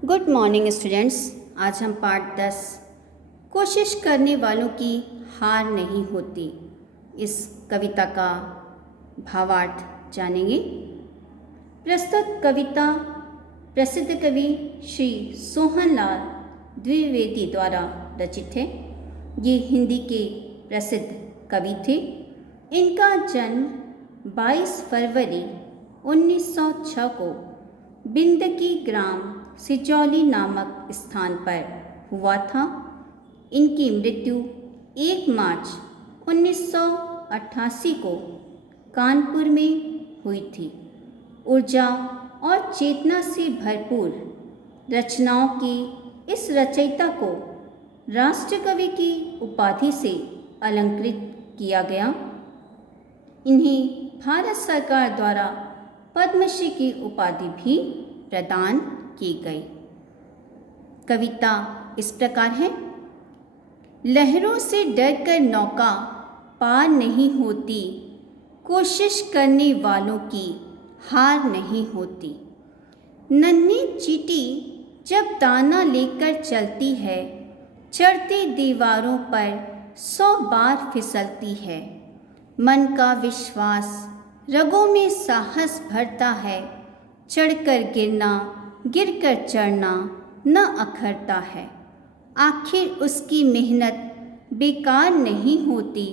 Good morning students. आज हम पाठ 10 कोशिश करने वालों की हार नहीं होती इस कविता का भावार्थ जानेंगे। प्रस्तुत कविता प्रसिद्ध कवि श्री सोहनलाल द्विवेदी द्वारा रचित है। ये हिंदी के प्रसिद्ध कवि थे। इनका जन्म 22 फरवरी 1906 को बिंदकी ग्राम सिचौली नामक स्थान पर हुआ था। इनकी मृत्यु 1 मार्च 1988 को कानपुर में हुई थी। ऊर्जा और चेतना से भरपूर रचनाओं की इस रचयिता को राष्ट्रकवि की उपाधि से अलंकृत किया गया। इन्हें भारत सरकार द्वारा पद्मश्री की उपाधि भी प्रदान की गई। कविता इस प्रकार है। लहरों से डरकर नौका पार नहीं होती, कोशिश करने वालों की हार नहीं होती। नन्ही चींटी जब दाना लेकर चलती है, चढ़ती दीवारों पर 100 बार फिसलती है। मन का विश्वास रगों में साहस भरता है, चढ़कर गिरना गिरकर चढ़ना न अखरता है। आखिर उसकी मेहनत बेकार नहीं होती,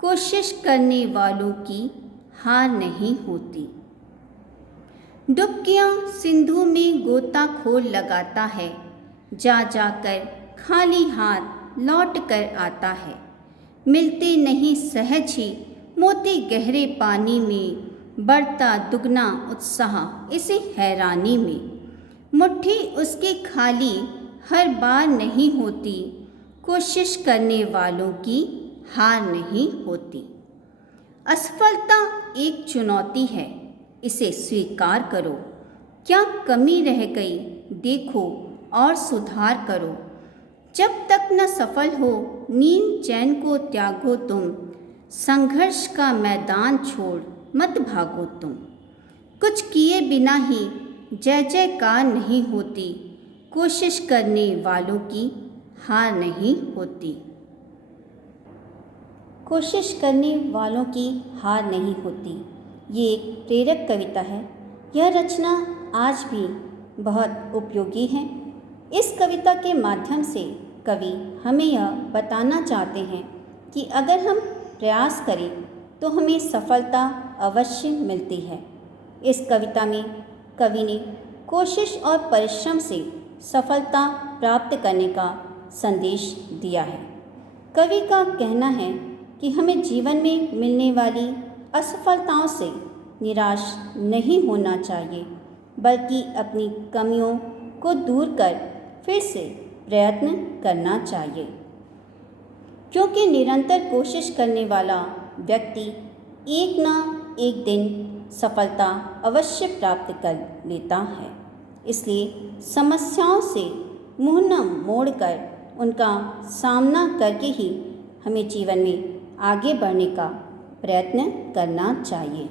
कोशिश करने वालों की हार नहीं होती। डुबकियाँ सिंधु में गोताखोर लगाता है, जा जाकर खाली हाथ लौट कर आता है। मिलते नहीं सहज ही मोती गहरे पानी में, बढ़ता दुगना उत्साह इसी हैरानी में। मुट्ठी उसकी खाली हर बार नहीं होती, कोशिश करने वालों की हार नहीं होती। असफलता एक चुनौती है, इसे स्वीकार करो। क्या कमी रह गई देखो और सुधार करो। जब तक न सफल हो नींद चैन को त्यागो तुम, संघर्ष का मैदान छोड़ मत भागो तुम। कुछ किए बिना ही जय जयकार नहीं होती, कोशिश करने वालों की हार नहीं होती। कोशिश करने वालों की हार नहीं होती, ये एक प्रेरक कविता है। यह रचना आज भी बहुत उपयोगी है। इस कविता के माध्यम से कवि हमें यह बताना चाहते हैं कि अगर हम प्रयास करें तो हमें सफलता अवश्य मिलती है। इस कविता में कवि ने कोशिश और परिश्रम से सफलता प्राप्त करने का संदेश दिया है। कवि का कहना है कि हमें जीवन में मिलने वाली असफलताओं से निराश नहीं होना चाहिए, बल्कि अपनी कमियों को दूर कर फिर से प्रयत्न करना चाहिए, क्योंकि निरंतर कोशिश करने वाला व्यक्ति एक ना एक दिन सफलता अवश्य प्राप्त कर लेता है। इसलिए समस्याओं से मुंह न मोड़कर उनका सामना करके ही हमें जीवन में आगे बढ़ने का प्रयत्न करना चाहिए।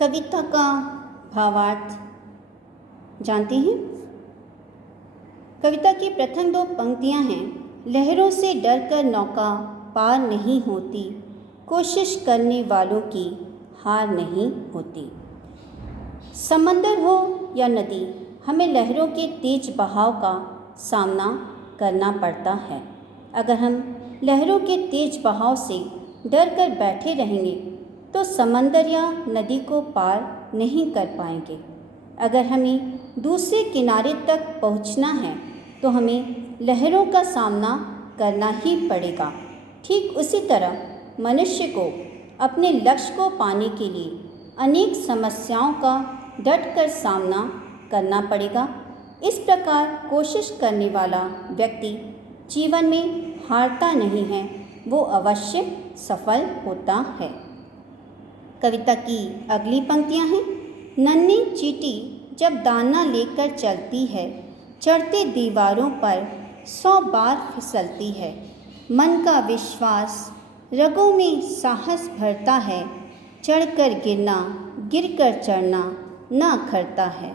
कविता का भावार्थ जानते हैं। कविता की प्रथम 2 पंक्तियां हैं। लहरों से डरकर नौका पार नहीं होती, कोशिश करने वालों की हार नहीं होती। समंदर हो या नदी, हमें लहरों के तेज बहाव का सामना करना पड़ता है। अगर हम लहरों के तेज बहाव से डर कर बैठे रहेंगे तो समंदर या नदी को पार नहीं कर पाएंगे। अगर हमें दूसरे किनारे तक पहुंचना है तो हमें लहरों का सामना करना ही पड़ेगा। ठीक उसी तरह मनुष्य को अपने लक्ष्य को पाने के लिए अनेक समस्याओं का डटकर सामना करना पड़ेगा। इस प्रकार कोशिश करने वाला व्यक्ति जीवन में हारता नहीं है, वो अवश्य सफल होता है। कविता की अगली पंक्तियां हैं। नन्ही चींटी जब दाना लेकर चलती है, चढ़ती दीवारों पर 100 बार फिसलती है। मन का विश्वास रगों में साहस भरता है, चढ़कर गिरना गिरकर चढ़ना न अखरता है।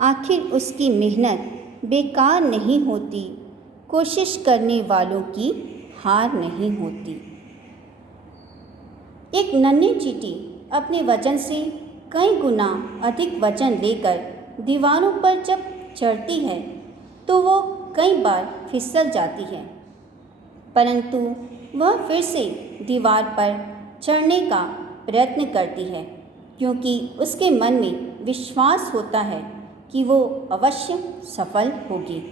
आखिर उसकी मेहनत बेकार नहीं होती, कोशिश करने वालों की हार नहीं होती। एक नन्ही चींटी अपने वजन से कई गुना अधिक वजन लेकर दीवारों पर जब चढ़ती है तो वो कई बार फिसल जाती है, परंतु वह फिर से दीवार पर चढ़ने का प्रयत्न करती है, क्योंकि उसके मन में विश्वास होता है कि वो अवश्य सफल होगी,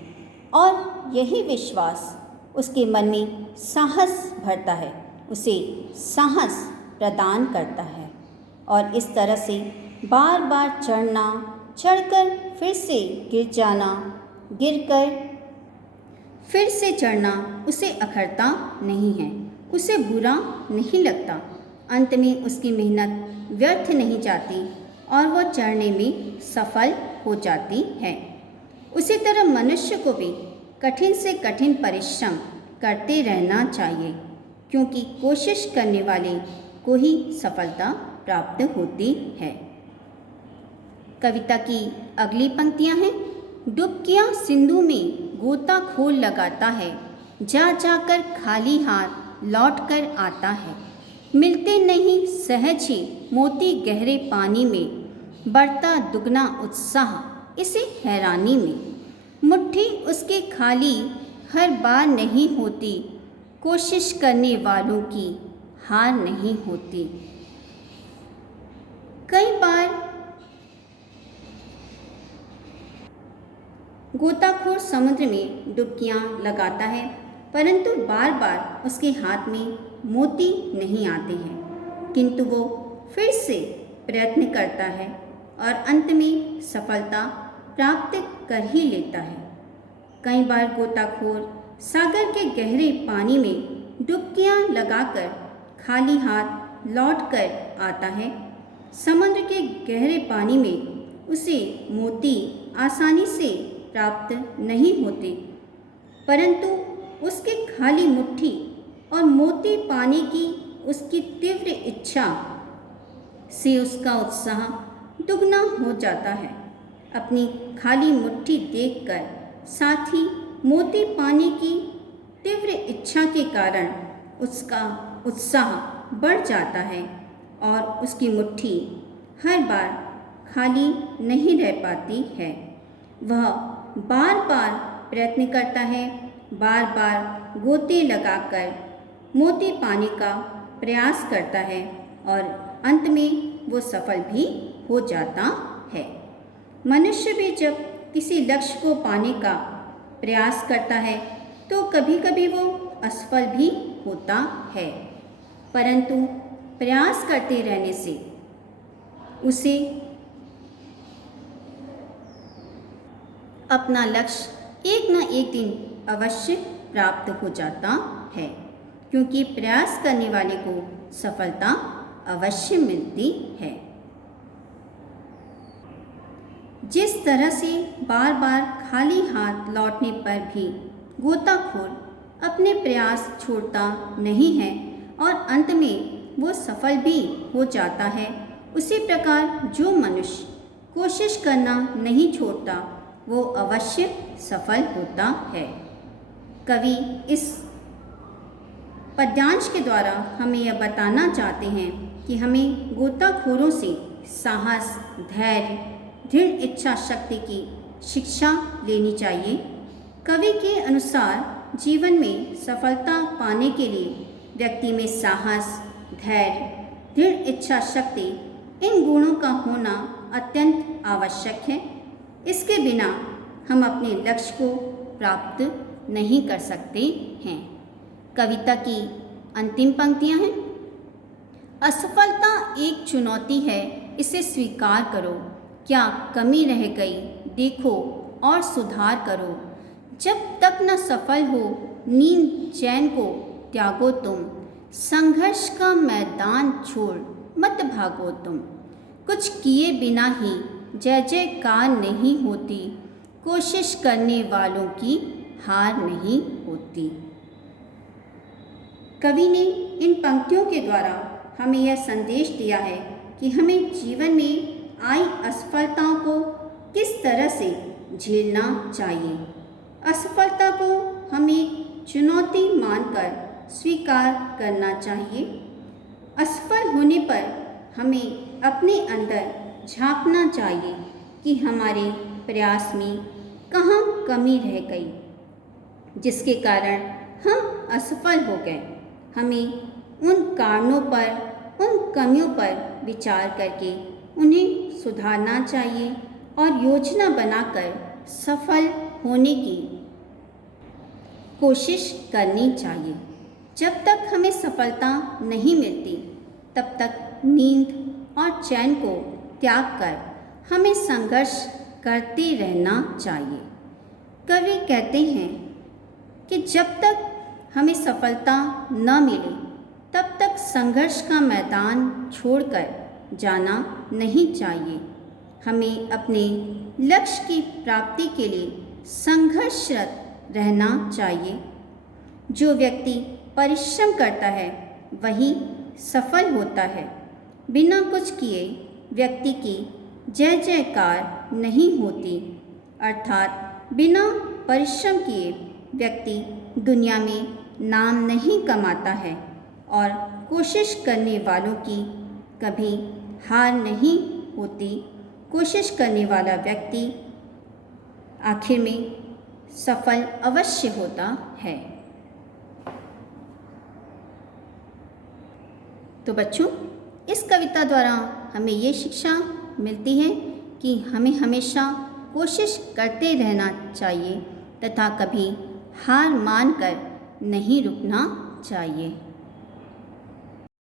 और यही विश्वास उसके मन में साहस भरता है, उसे साहस प्रदान करता है। और इस तरह से बार बार चढ़ना, चढ़कर फिर से गिर जाना, गिरकर फिर से चढ़ना उसे अखरता नहीं है, उसे बुरा नहीं लगता। अंत में उसकी मेहनत व्यर्थ नहीं जाती और वह चढ़ने में सफल हो जाती है। उसी तरह मनुष्य को भी कठिन से कठिन परिश्रम करते रहना चाहिए, क्योंकि कोशिश करने वाले को ही सफलता प्राप्त होती है। कविता की अगली पंक्तियां हैं। डुबकियां सिंधु में गोताखोर लगाता है, जा जाकर खाली हाथ लौट कर आता है। मिलते नहीं सहज ही मोती गहरे पानी में, बढ़ता दुगना उत्साह इसे हैरानी में। मुट्ठी उसके खाली हर बार नहीं होती, कोशिश करने वालों की हार नहीं होती। कई बार गोताखोर समुद्र में डुबकियां लगाता है, परंतु बार बार उसके हाथ में मोती नहीं आते हैं, किंतु वो फिर से प्रयत्न करता है और अंत में सफलता प्राप्त कर ही लेता है। कई बार गोताखोर सागर के गहरे पानी में डुबकियां लगाकर खाली हाथ लौट कर आता है। समुद्र के गहरे पानी में उसे मोती आसानी से प्राप्त नहीं होते, परंतु उसके खाली मुट्ठी और मोती पाने की उसकी तीव्र इच्छा से उसका उत्साह दुगना हो जाता है। अपनी खाली मुट्ठी देखकर, साथ ही मोती पाने की तीव्र इच्छा के कारण उसका उत्साह बढ़ जाता है और उसकी मुट्ठी हर बार खाली नहीं रह पाती है। वह बार बार प्रयत्न करता है, बार बार गोते लगाकर मोती पाने का प्रयास करता है और अंत में वो सफल भी हो जाता है। मनुष्य भी जब किसी लक्ष्य को पाने का प्रयास करता है तो कभी कभी वो असफल भी होता है, परंतु प्रयास करते रहने से उसे अपना लक्ष्य एक न एक दिन अवश्य प्राप्त हो जाता है, क्योंकि प्रयास करने वाले को सफलता अवश्य मिलती है। जिस तरह से बार बार खाली हाथ लौटने पर भी गोताखोर अपने प्रयास छोड़ता नहीं है और अंत में वो सफल भी हो जाता है, उसी प्रकार जो मनुष्य कोशिश करना नहीं छोड़ता वो अवश्य सफल होता है। कवि इस पद्यांश के द्वारा हमें यह बताना चाहते हैं कि हमें गोताखोरों से साहस, धैर्य, दृढ़ इच्छा शक्ति की शिक्षा लेनी चाहिए। कवि के अनुसार जीवन में सफलता पाने के लिए व्यक्ति में साहस, धैर्य, दृढ़ इच्छा शक्ति इन गुणों का होना अत्यंत आवश्यक है। इसके बिना हम अपने लक्ष्य को प्राप्त नहीं कर सकते हैं। कविता की अंतिम पंक्तियां हैं। असफलता एक चुनौती है, इसे स्वीकार करो। क्या कमी रह गई देखो और सुधार करो। जब तक न सफल हो नींद चैन को त्यागो तुम। संघर्ष का मैदान छोड़ मत भागो तुम। कुछ किए बिना ही जय जयकार नहीं होती, कोशिश करने वालों की हार नहीं होती। कवि ने इन पंक्तियों के द्वारा हमें यह संदेश दिया है कि हमें जीवन में आई असफलताओं को किस तरह से झेलना चाहिए। असफलता को हमें चुनौती मानकर स्वीकार करना चाहिए। असफल होने पर हमें अपने अंदर झांकना चाहिए कि हमारे प्रयास में कहाँ कमी रह गई, जिसके कारण हम असफल हो गए। हमें उन कारणों पर, उन कमियों पर विचार करके उन्हें सुधारना चाहिए और योजना बनाकर सफल होने की कोशिश करनी चाहिए। जब तक हमें सफलता नहीं मिलती तब तक नींद और चैन को त्याग कर हमें संघर्ष करते रहना चाहिए। कवि कहते हैं कि जब तक हमें सफलता न मिले तब तक संघर्ष का मैदान छोड़कर जाना नहीं चाहिए। हमें अपने लक्ष्य की प्राप्ति के लिए संघर्षरत रहना चाहिए। जो व्यक्ति परिश्रम करता है वही सफल होता है। बिना कुछ किए व्यक्ति की जय जयकार नहीं होती, अर्थात बिना परिश्रम किए व्यक्ति दुनिया में नाम नहीं कमाता है और कोशिश करने वालों की कभी हार नहीं होती। कोशिश करने वाला व्यक्ति आखिर में सफल अवश्य होता है। तो बच्चों, इस कविता द्वारा हमें ये शिक्षा मिलती है कि हमें हमेशा कोशिश करते रहना चाहिए तथा कभी हार मानकर नहीं रुकना चाहिए।